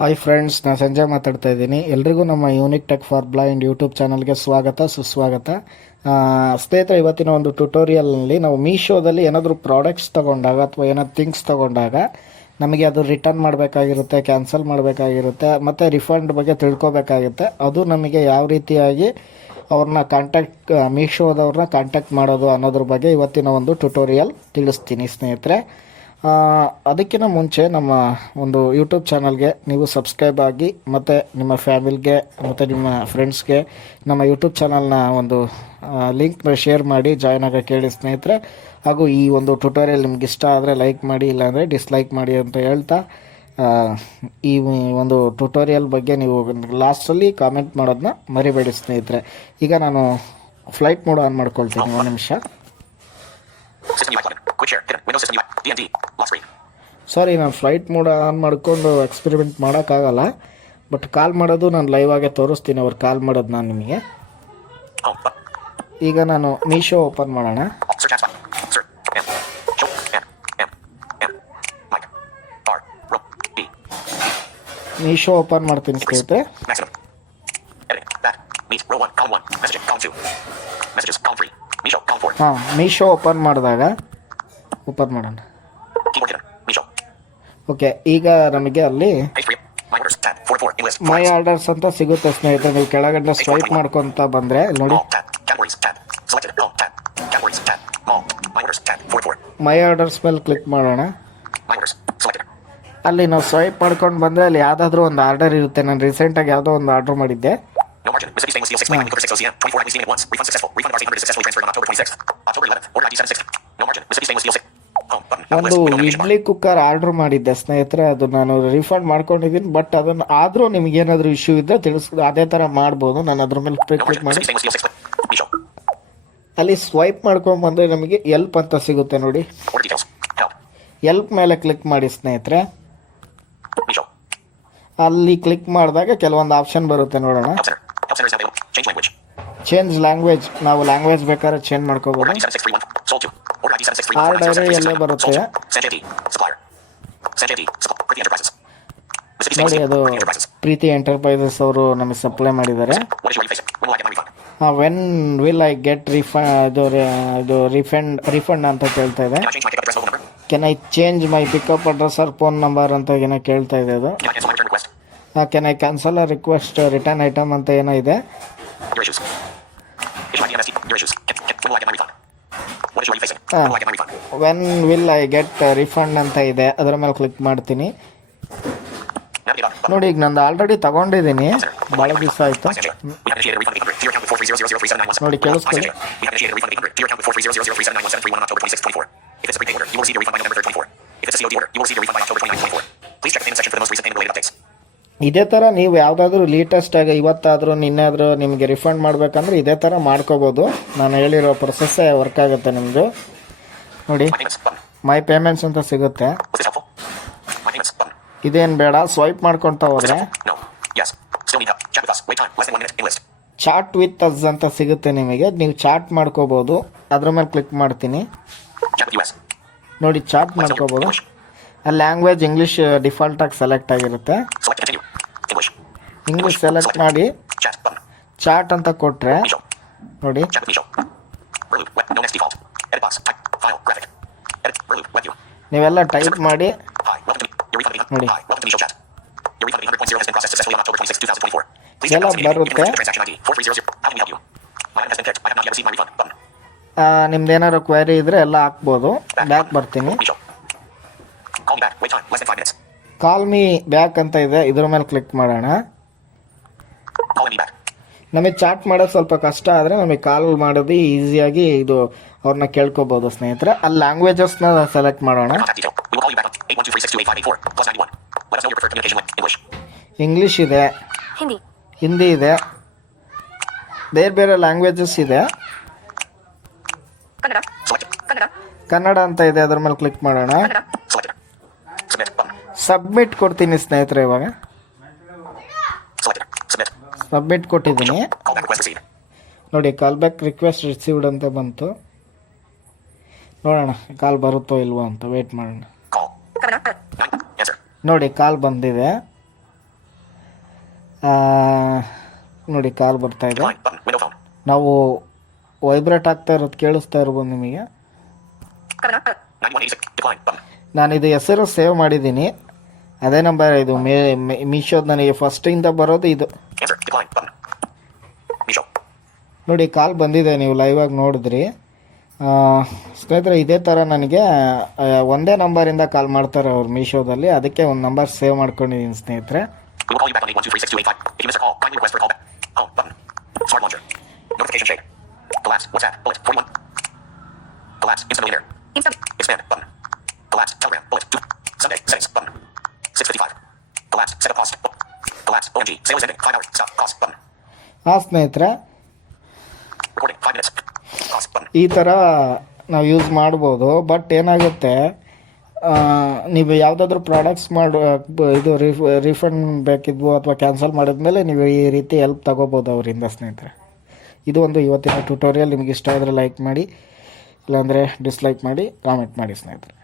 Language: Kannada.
ಹಾಯ್ ಫ್ರೆಂಡ್ಸ್ ನಾನು ಸಂಜಯ್ ಮಾತಾಡ್ತಾ ಇದ್ದೀನಿ. ಎಲ್ರಿಗೂ ನಮ್ಮ unique tech for blind YouTube ಚಾನಲ್ಗೆ ಸ್ವಾಗತ, ಸುಸ್ವಾಗತ. ಸ್ನೇಹಿತರೆ, ಇವತ್ತಿನ ಒಂದು ಟ್ಯುಟೋರಿಯಲ್ನಲ್ಲಿ ನಾವು ಮೀಶೋದಲ್ಲಿ ಏನಾದರೂ ಪ್ರಾಡಕ್ಟ್ಸ್ ತೊಗೊಂಡಾಗ ಅಥವಾ ಏನಾದ್ರು ಥಿಂಗ್ಸ್ ತೊಗೊಂಡಾಗ ನಮಗೆ ಅದು ರಿಟರ್ನ್ ಮಾಡಬೇಕಾಗಿರುತ್ತೆ ಕ್ಯಾನ್ಸಲ್ ಮಾಡಬೇಕಾಗಿರುತ್ತೆ, ಮತ್ತು ರಿಫಂಡ್ ಬಗ್ಗೆ ತಿಳ್ಕೊಬೇಕಾಗುತ್ತೆ ಅದು ನಮಗೆ ಯಾವ ರೀತಿಯಾಗಿ ಅವ್ರನ್ನ ಕಾಂಟ್ಯಾಕ್ಟ್ ಮೀಶೋದವ್ರನ್ನ ಕಾಂಟ್ಯಾಕ್ಟ್ ಮಾಡೋದು ಅನ್ನೋದ್ರ ಬಗ್ಗೆ ಇವತ್ತಿನ ಒಂದು ಟ್ಯುಟೋರಿಯಲ್ ತಿಳಿಸ್ತೀನಿ ಸ್ನೇಹಿತರೆ. ಅದಕ್ಕಿಂತ ಮುಂಚೆ ನಮ್ಮ ಒಂದು ಯೂಟ್ಯೂಬ್ ಚಾನಲ್ಗೆ ನೀವು ಸಬ್ಸ್ಕ್ರೈಬ್ ಆಗಿ ಮತ್ತು ನಿಮ್ಮ ಫ್ಯಾಮಿಲಿಗೆ ಮತ್ತು ನಿಮ್ಮ ಫ್ರೆಂಡ್ಸ್ಗೆ ನಮ್ಮ ಯೂಟ್ಯೂಬ್ ಚಾನಲ್ನ ಒಂದು ಲಿಂಕ್ನ ಶೇರ್ ಮಾಡಿ ಜಾಯ್ನ್ ಆಗೋಕ್ಕೆ ಕೇಳಿ ಸ್ನೇಹಿತರೆ. ಹಾಗೂ ಈ ಒಂದು ಟ್ಯುಟೋರಿಯಲ್ ನಿಮ್ಗೆ ಇಷ್ಟ ಆದರೆ ಲೈಕ್ ಮಾಡಿ, ಇಲ್ಲಾಂದರೆ ಡಿಸ್ಲೈಕ್ ಮಾಡಿ ಅಂತ ಹೇಳ್ತಾ ಈ ಒಂದು ಟ್ಯುಟೋರಿಯಲ್ ಬಗ್ಗೆ ನೀವು ಲಾಸ್ಟಲ್ಲಿ ಕಾಮೆಂಟ್ ಮಾಡೋದನ್ನ ಮರಿಬೇಡಿ ಸ್ನೇಹಿತರೆ. ಈಗ ನಾನು ಫ್ಲೈಟ್ ಮೋಡ್ ಆನ್ ಮಾಡ್ಕೊಳ್ತೀನಿ, ಒಂದು ನಿಮಿಷ. ಸಾರಿ ನಾನು ಫ್ಲೈಟ್ ಮೋಡ್ ಆನ್ ಮಾಡಿಕೊಂಡು ಎಕ್ಸ್ಪೆರಿಮೆಂಟ್ ಮಾಡೋಕ್ಕಾಗಲ್ಲ. ಬಟ್ ಕಾಲ್ ಮಾಡೋದು ನಾನು ಲೈವ್ ಆಗೇ ತೋರಿಸ್ತೀನಿ. ಅವ್ರು ಕಾಲ್ ಮಾಡೋದು ನಾನು ನಿಮಗೆ. ಈಗ ನಾನು ಮೀಶೋ ಓಪನ್ ಮಾಡೋಣ. ಮೀಶೋ ಓಪನ್ ಮಾಡ್ತೀನಿ ಸ್ನೇಹಿತರೆ. ಹಾಂ ಮೀಶೋ ಓಪನ್ ಮಾಡಿದಾಗ ಓಪನ್ ಮಾಡೋಣ. ಓಕೆ ಈಗ ನಮಗೆ ಅಲ್ಲಿ ಮೈ ಆರ್ಡರ್ಸ್ ಅಂತ ಸಿಗುತ್ತೆ ಸ್ನೇಹಿತರೆ ನೀವು ಕೆಳಗಡೆ ಸ್ವೈಪ್ ಮಾಡ್ಕೊಂತ ಬಂದ್ರೆ ನೋಡಿ. ಮೈ ಆರ್ಡರ್ಸ್ ಮೇಲೆ ಕ್ಲಿಕ್ ಮಾಡೋಣ. ಅಲ್ಲಿ ನಾವು ಸ್ವೈಪ್ ಮಾಡ್ಕೊಂಡು ಬಂದ್ರೆ ಅಲ್ಲಿ ಯಾವ್ದಾದ್ರು ಒಂದು ಆರ್ಡರ್ ಇರುತ್ತೆ. ನಾನು ರೀಸೆಂಟ್ ಆಗಿ ಯಾವ್ದೋ ಒಂದು ಆರ್ಡರ್ ಮಾಡಿದ್ದೆ. ಓಕೆ ಒಂದು ಇಡ್ಲಿ ಕುಕ್ಕರ್ ಆರ್ಡರ್ ಮಾಡಿದ್ದೆ ಸ್ನೇಹಿತರೆ ಅದು ನಾನು ರಿಫಂಡ್ ಮಾಡ್ಕೊಂಡಿದ್ದೀನಿ ಬಟ್ ಅದನ್ನು ಆದರೂ ನಿಮ್ಗೆ ಏನಾದರೂ ಇಶ್ಯೂ ಇದ್ದರೆ ತಿಳಿಸ್ ಅದೇ ಥರ ಮಾಡ್ಬೋದು. ನಾನು ಅದ್ರ ಮೇಲೆ ಕ್ಲಿಕ್ ಮಾಡಿ. Mississippi stainless steel 6 Click. Misho. ಅಲ್ಲಿ ಸ್ವೈಪ್ ಮಾಡ್ಕೊಂಡು ಬಂದರೆ ನಮಗೆ ಎಲ್ಪ್ ಅಂತ ಸಿಗುತ್ತೆ ನೋಡಿ. ಎಲ್ಪ್ ಮೇಲೆ ಕ್ಲಿಕ್ ಮಾಡಿ ಸ್ನೇಹಿತರೆ. ಅಲ್ಲಿ ಕ್ಲಿಕ್ ಮಾಡಿದಾಗ ಕೆಲವೊಂದು ಆಪ್ಷನ್ ಬರುತ್ತೆ ನೋಡೋಣ. ಚೇಂಜ್ ಲ್ಯಾಂಗ್ವೇಜ್ ನಾವು ಲ್ಯಾಂಗ್ವೇಜ್ ಬೇಕಾದ್ರೆ ಚೇಂಜ್ Order ಆರ್ ಡೈರೆಕ್ಟ್ ಎಲ್ಲ ಬರುತ್ತೆ? ನೋಡಿ ಅದು ಪ್ರೀತಿ ಎಂಟರ್ಪ್ರೈಸಸ್ ಅವರು ನಮಗೆ ಸಪ್ಲೈ ಮಾಡಿದ್ದಾರೆ. When will I get refund ಇದು ರಿಫಂಡ್ ರಿಫಂಡ್ ಅಂತ ಕೇಳ್ತಾ ಇದೆ. Can I change my pickup address or phone number ಅಂತ ಏನೋ ಕೇಳ್ತಾ ಇದೆ ಅದು. Can I cancel a request return item ಅಂತ ಏನೋ ಇದೆ. When will I get refund ಅಂತ ಇದೆ ಅದರ ಮೇಲೆ ಕ್ಲಿಕ್ ಮಾಡ್ತೀನಿ. ನೋಡಿ ಈಗ ನಂದು ಆಲ್ರೆಡಿ ತಗೊಂಡಿದ್ದೀನಿ. ಭಾಳ ದಿವಸ ಆಯಿತು. ನೋಡಿ ಇದೇ. ಥರ ನೀವು ಯಾವುದಾದ್ರೂ ಲೇಟೆಸ್ಟಾಗಿ ಇವತ್ತಾದರೂ ನಿನ್ನೆ ಆದರೂ ನಿಮಗೆ ರಿಫಂಡ್ ಮಾಡ್ಬೇಕಂದ್ರೆ ಇದೇ ಥರ ಮಾಡ್ಕೋಬೋದು. ನಾನು ಹೇಳಿರೋ ಪ್ರೊಸೆಸ್ಸೇ ವರ್ಕ್ ಆಗುತ್ತೆ ನಿಮ್ಮದು ನೋಡಿ. ಮೈ ಪೇಮೆಂಟ್ಸ್ ಅಂತ ಸಿಗುತ್ತೆ. ಇದೇನು ಬೇಡ ಸ್ವೈಪ್ ಮಾಡ್ಕೊಂತ ಹೋದ್ರೆ. ಚಾಟ್ ವಿತ್ ಅಸ್ ಅಂತ ಸಿಗುತ್ತೆ ನಿಮಗೆ. ನೀವು ಚಾಟ್ ಮಾಡ್ಕೋಬಹುದು ಅದ್ರ ಮೇಲೆ ಕ್ಲಿಕ್ ಮಾಡ್ತೀನಿ. ನೋಡಿ ಚಾಟ್ ಮಾಡ್ಕೋಬಹುದು ಲ್ಯಾಂಗ್ವೇಜ್ ಇಂಗ್ಲಿಷ್ ಡಿಫಾಲ್ಟ್ ಆಗಿ ಸೆಲೆಕ್ಟ್ ಆಗಿರುತ್ತೆ. ಇಂಗ್ಲಿಷ್ ಸೆಲೆಕ್ಟ್ ಮಾಡಿ. ಚಾಟ್ ಅಂತ ಕೊಟ್ರೆ. ನೋಡಿ. ನೀವೆಲ್ಲ ಟೈಪ್ ಮಾಡಿ ನೋಡಿ. ಎಲ್ಲ ಬರುತ್ತೆ. ನಿಮ್ದು ಏನಾದ್ರು ಕ್ವೈರಿ ಇದ್ರೆ ಎಲ್ಲ ಹಾಕ್ಬೋದು. ಬ್ಯಾಕ್ ಬರ್ತೀನಿ. ಕಾಲ್ ಮೀ ಬ್ಯಾಕ್ ಅಂತ ಇದೆ. ಇದ್ರ ಮೇಲೆ ಕ್ಲಿಕ್ ಮಾಡೋಣ. ನಮಗೆ ಚಾಟ್ ಮಾಡೋದು ಸ್ವಲ್ಪ ಕಷ್ಟ ಆದರೆ ನಮಗೆ ಕಾಲ್ ಮಾಡೋದು ಈಸಿಯಾಗಿ ಇದು ಅವ್ರನ್ನ ಕೇಳ್ಕೊಬೋದು ಸ್ನೇಹಿತರೆ ಅಲ್ಲಿ ಲ್ಯಾಂಗ್ವೇಜಸ್ನ ಸೆಲೆಕ್ಟ್ ಮಾಡೋಣ Contact detail. We will call you back on 8123628584 plus 91. Let us know your preferred communication with English. English ಇದೆ ಹಿಂದಿ ಇದೆ ಬೇರೆ ಬೇರೆ ಲ್ಯಾಂಗ್ವೇಜಸ್ ಇದೆ ಕನ್ನಡ ಅಂತ ಇದೆ ಅದ್ರ ಮೇಲೆ ಕ್ಲಿಕ್ ಮಾಡೋಣ. ಸಬ್ಮಿಟ್ ಕೊಡ್ತೀನಿ ಸ್ನೇಹಿತರೆ ಇವಾಗ. ಸಬ್ಮಿಟ್ ಕೊಟ್ಟಿದ್ದೀನಿ. ನೋಡಿ ಕಾಲ್ ಬ್ಯಾಕ್ ರಿಕ್ವೆಸ್ಟ್ ರಿಸೀವ್ಡ್ ಅಂತ ಬಂತು ನೋಡೋಣ ಕಾಲ್ ಬರುತ್ತೋ ಇಲ್ವೋ ಅಂತ ವೇಟ್ ಮಾಡೋಣ Call. ಕನ್ನಡ 9. ನೋಡಿ ಕಾಲ್ ಬಂದಿದೆ ನೋಡಿ ಕಾಲ್ ಬರ್ತಾ ಇದೆ. ನಾವು ವೈಬ್ರೇಟ್ ಆಗ್ತಾ ಇರೋದು ಕೇಳಿಸ್ತಾ ಇರ್ಬೋದು ನಿಮಗೆ 9186. Decline button. ನಾನು ಇದು ಹೆಸರು ಸೇವ್ ಮಾಡಿದ್ದೀನಿ ಅದೇ ನಂಬರ್ ಇದು ಮೇ- ಮೀಶೋದು ನನಗೆ ಫಸ್ಟಿಂದ ಬರೋದು ಇದು ನೋಡಿ ಕಾಲ್ ಬಂದಿದೆ ನೀವು ಲೈವ್ ಆಗಿ ನೋಡಿದ್ರಿ ಸ್ನೇಹಿತರೆ ಇದೇ ಥರ ನನಗೆ ಒಂದೇ ನಂಬರಿಂದ ಕಾಲ್ ಮಾಡ್ತಾರೆ ಅವ್ರು ಮೀಶೋದಲ್ಲಿ ಅದಕ್ಕೆ ಒಂದು ನಂಬರ್ ಸೇವ್ ಮಾಡ್ಕೊಂಡಿದ್ದೀನಿ ಸ್ನೇಹಿತರೆ We will call you back on 812-36285. If you miss a call, kindly request for a call back. Home button. Smart launcher. Notification shade. Collapse. WhatsApp. Bullet. 41. Collapse. Instant. Expand button. Collapse. Telegram. Bullet. Sunday. Settings button. 655. Collapse. Set up cost. Collapse. OMG. Sale is ending. 5 hours. Stop. Cost button. ಹಾಂ ಸ್ನೇಹಿತರೆ Recording. 5 minutes. Cost button. ಈ ಥರ ನಾವು ಯೂಸ್ ಮಾಡ್ಬೋದು ಬಟ್ ಏನಾಗುತ್ತೆ ನೀವು ಯಾವುದಾದ್ರೂ ಪ್ರಾಡಕ್ಟ್ಸ್ ಮಾಡು ಇದು ರಿಫ್ ರಿಫಂಡ್ ಬೇಕಿದ್ವು ಅಥವಾ ಕ್ಯಾನ್ಸಲ್ ಮಾಡಿದ್ಮೇಲೆ ನೀವು ಈ ರೀತಿ ಹೆಲ್ಪ್ ತಗೋಬೋದು ಅವರಿಂದ ಸ್ನೇಹಿತರೆ ಇದು ಒಂದು ಇವತ್ತಿನ ಟ್ಯುಟೋರಿಯಲ್ ನಿಮಗೆ ಇಷ್ಟ ಆದರೆ ಲೈಕ್ ಮಾಡಿ ಇಲ್ಲಾಂದರೆ ಡಿಸ್ಲೈಕ್ ಮಾಡಿ ಕಾಮೆಂಟ್ ಮಾಡಿ ಸ್ನೇಹಿತರೆ